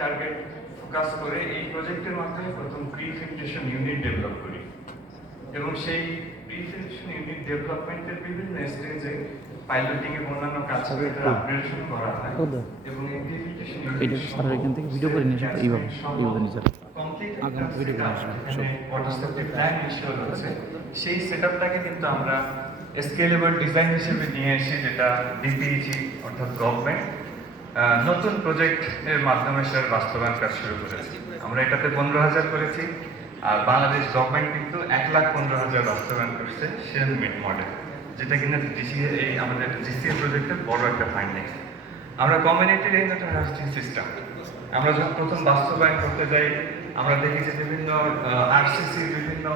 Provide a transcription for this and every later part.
Target focus করে এই প্রজেক্টের মাধ্যমে প্রথম প্রি ফিল্ট্রেশন ইউনিট ডেভেলপ করি এবং সেই প্রি ফিল্ট্রেশন ইউনিট ডেভেলপমেন্টের বিভিন্ন স্টেজে পাইলটিং এর অন্যান্য কাজগুলো আপগ্রেডেশন করা হয় এবং এই প্রি ফিল্ট্রেশন এটা স্যার এখান থেকে ভিডিও করে নিয়ে আসবে এইভাবে নিয়ে যাবে আগাম ভিডিও করে আসবে ওয়াটার সেফটি প্ল্যান ইনস্টল হচ্ছে সেই সেটআপটাকে কিন্তু আমরা স্কেলেবল ডিজাইন হিসেবে নিয়ে এসে যেটা ডিপিইজি অর্থাৎ গভর্নমেন্ট নতুন প্রজেক্টের মাধ্যমে স্যার বাস্তবায়ন কাজ শুরু করেছি। আমরা এটাতে 15,000 করেছি আর বাংলাদেশ গভর্নমেন্ট কিন্তু 1,15,000 বাস্তবায়ন করছে শেল মিট মডেল, যেটা কিনা এই আমাদের জিসিএ প্রজেক্টের বড় একটা ফাইন্ডিংস। আমরা কমিউনিটি রেঞ্জ হার্ভেস্টিং সিস্টেম আমরা যখন প্রথম বাস্তবায়ন করতে যাই আমরা দেখি যে বিভিন্ন আরসিসি বিভিন্ন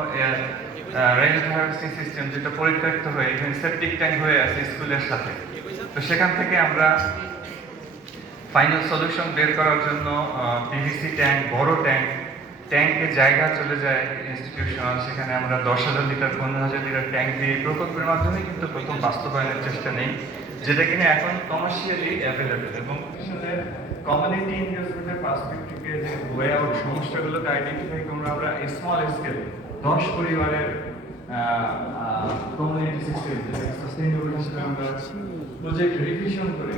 রেঞ্জ হার্ভেস্টিং সিস্টেম যেটা পরিত্যক্ত হয়ে এখানে সেপটিক ট্যাঙ্ক হয়ে আছে স্কুলের সাথে। তো সেখান থেকে আমরা ফাইনাল সলিউশন বের করার জন্য পিভিসি ট্যাঙ্ক, বড় ট্যাঙ্কে জায়গা চলে যায় ইনস্টিটিউশন, সেখানে আমরা 10,000 লিটার 15,000 লিটার ট্যাঙ্ক দিয়ে প্রকল্পের মাধ্যমে কিন্তু প্রথম বাস্তবায়নের চেষ্টা নেই, যেটা কিনা এখন কমার্শিয়ালি অ্যাভেলেবেল এবং কমিউনিটি ইনভেস্টমেন্টের পার্সপেক্টিভ থেকে যে ওয়ে আউট সমস্যাগুলোকে আইডেন্টিফাই করে আমরা স্মল স্কেল 10 পরিবারের কমিউনিটি সিস্টেম সাস্টেইনেবল হিসেবে আমরা প্রজেক্ট রিভিশন করে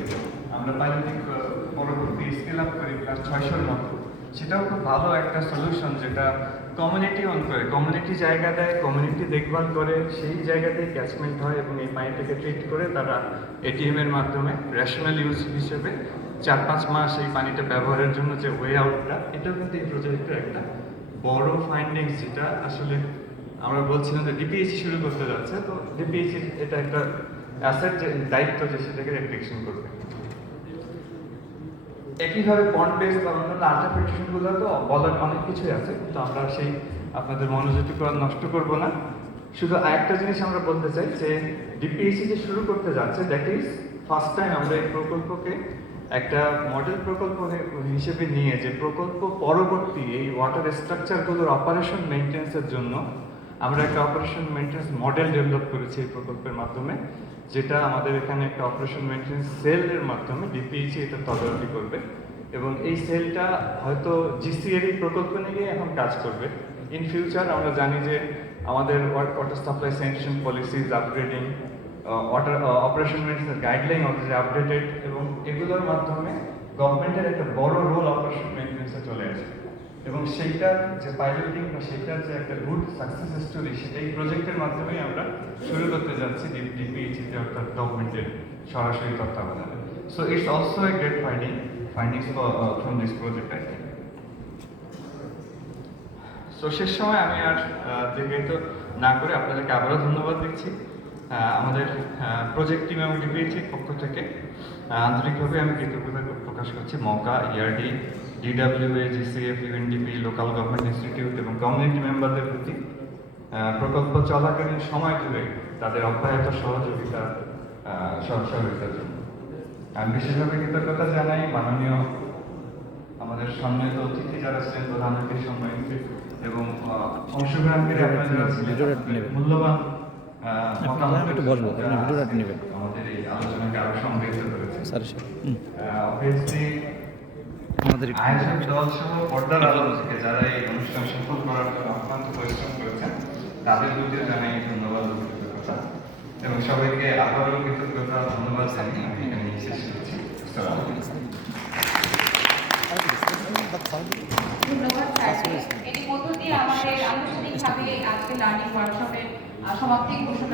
আমরা পাইলটিং পরবর্তী স্কেল আপ করি প্লাস 600-র মতো। সেটাও খুব ভালো একটা সলিউশন যেটা কমিউনিটি অন করে, কমিউনিটি জায়গা দেয়, কমিউনিটি দেখভাল করে, সেই জায়গাতেই ক্যাচমেন্ট হয় এবং এই পানিটাকে ট্রিট করে তারা এটিএম এর মাধ্যমে রেশনাল ইউজ হিসেবে 4-5 মাস এই পানিটা ব্যবহারের জন্য যে ওয়ে আউটটা, এটাও কিন্তু এই প্রজেক্টের একটা বড় ফাইন্ডিংস, যেটা আসলে আমরা বলছিলাম যে ডিপিএইচি শুরু করতে যাচ্ছে। তো ডিপিএইচি এটা একটা অ্যাসেট যে দায়িত্ব যে সেটাকে রেফ্লেকশন করবে। একইভাবে পন্ড বেস বা অন্যান্য আল্টারপ্রিটেশনগুলো তো বলার অনেক কিছুই আছে, তো আমরা সেই আপনাদের মনোযোগটুকু আর নষ্ট করব না। শুধু আরেকটা জিনিস আমরা বলতে চাই যে ডিপিএইচি যে শুরু করতে যাচ্ছে, দ্যাট ইজ ফার্স্ট টাইম আমরা এই প্রকল্পকে একটা মডেল প্রকল্প হিসেবে নিয়ে যে প্রকল্প পরবর্তী এই ওয়াটার স্ট্রাকচারগুলোর অপারেশন মেনটেন্সের জন্য আমরা একটা অপারেশন মেনটেন্স মডেল ডেভেলপ করেছি এই প্রকল্পের মাধ্যমে, যেটা আমাদের এখানে একটা অপারেশন মেনটেন্স সেলের মাধ্যমে ডিপিএইচি এটা তদারকি করবে এবং এই সেলটা হয়তো জিসিএর এই প্রকল্প নিয়ে এখন কাজ করবে। ইন ফিউচার আমরা জানি যে আমাদের water supply sanitation policies upgrading, water operation maintenance guideline already updated এবং এগুলোর মাধ্যমে গভর্নমেন্টের একটা বড় রোল অপারেশন মেনটেন্সে চলে আসে এবং সেইটার যে পাইলটিং বা সেইটার যে একটা গুড সাকসেস স্টোরি সেটা এই প্রজেক্টের মাধ্যমেই আমরা শুরু করতে যাচ্ছি ডিপিএইচিতে, অর্থাৎ গভর্নমেন্টের সরাসরি তত্ত্বাবধানে। So it's also a great findings from this project I think. So শেষ সময় আমি আর যেহেতু না করে আপনাদেরকে আবারও ধন্যবাদ দিচ্ছি। আমাদের প্রজেক্ট টিম এবং ডিপিএইচির পক্ষ থেকে আন্তরিকভাবে আমি কৃতজ্ঞতা প্রকাশ করছি মকা, ERD, DWA, GCF, UNDP, local government institute এবং কমিউনিটি মেম্বারদের প্রতি প্রকল্প চলাকালীন সময় জুড়ে তাদের অব্যাহত সহযোগিতার জন্য। আমি বিশেষভাবে কৃতজ্ঞতা জানাই মাননীয় আমাদের সম্মানিত অতিথি যারা ছিলেন, প্রধান অতিথি সম্মানিত এবং অংশগ্রহণকারী আপনারা যারা ছিলেন, মূল্যবান একটু বসবো, আপনি ভিডিওটা নেবেন, আমাদের এই আলোচনাকে আরো সমৃদ্ধ করেছে। আমাদের আয়োজক দল সহ পর্দার আলো থেকে যারা এই অনুষ্ঠান সফল করার জন্য অক্লান্ত পরিশ্রম করেছেন তাদের প্রতিও জানাই ধন্যবাদ ও কৃতজ্ঞতা এবং সবাইকে আবারও কৃতজ্ঞতা ধন্যবাদ জানিয়ে আমি এখানে শেষ করছি। ধন্যবাদ স্যারকে। এর মধ্য দিয়ে আমাদের আনুষ্ঠানিকভাবে আজকে লার্নিং ওয়ার্কশপের সমাপ্তি ঘোষণা